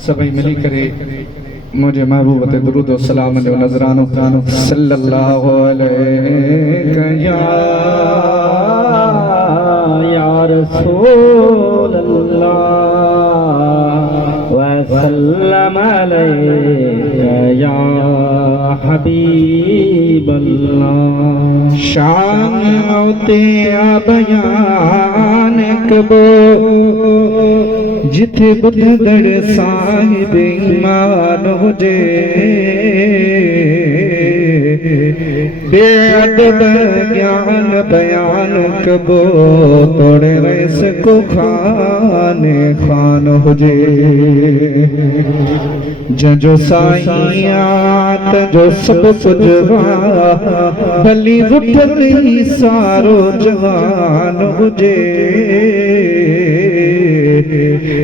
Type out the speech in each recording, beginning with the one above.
सभी मिली करे मुझे महबूब ते दुरूद व सलाम जो नजरानो सल्लल्लाहु अलैहि या रसूल अल्लाह व सल्लम अलैका या हबीब अल्लाह। शाम औते बयान कबो जिथे बुधड़ साहिब ईमान हुजे, बेअदब ज्ञान बयान कबो तोड़े रईस को खाने खान हुजे। जो साईयात जो सब कुछ भली रुठली सारो जवान हुजे।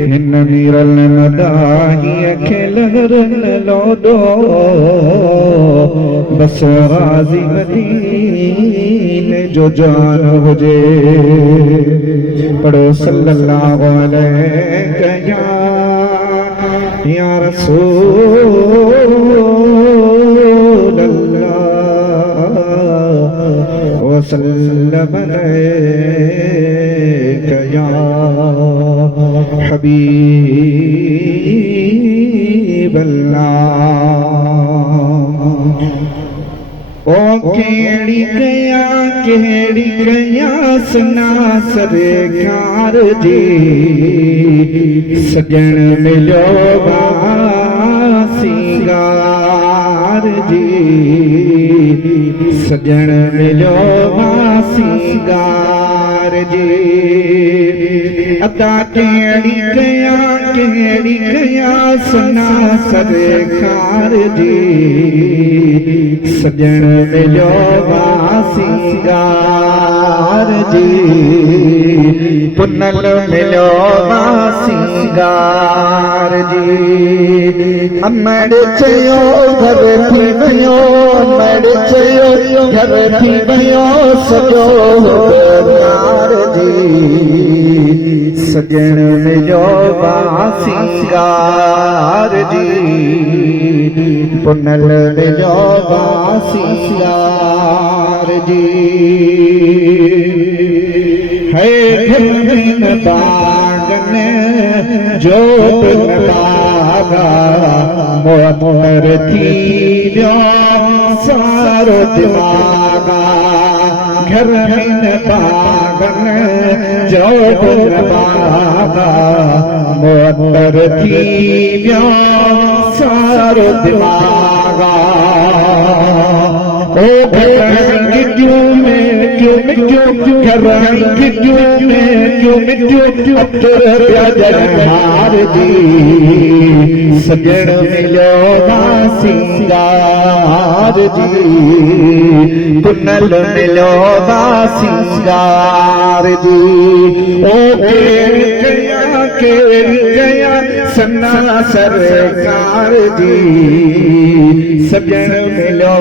हिन मीरल मदाही खेलरन लोडो बस राज़ी मदीन जो जान हुजे। पढ़ो सल्लल्लाहु अलैहि या रसूल अल्लाह व सल्लम अलैका या हबीब अल्लाह। ओ केड़ी गया सना सरकार जी, सजन मिलो सिंगार जी, सजन मिलो सिंगार जी। अदा केड़ी गया सना सरकार जी, सजन मिलो सिंगार जी, पुनल मिलो सिंगार जी। अमड़ चयो घर थी वियो, अमड़ चयो घर थी वियो सजो यार जी, सजन मिलो सिंगार जी, पुनल मिलो सिंगार जी। है घन बागन जो बागा मोर थी सारो दिमागा। घर में बागन जो बागा मोर थी सारो दिमागा। ओ क्यों हार जी, सजन मिलो सिंगार जी, पुनल मिलो सिंगार जी। ओ गया सन्ना सरकार जी, सजन मिलो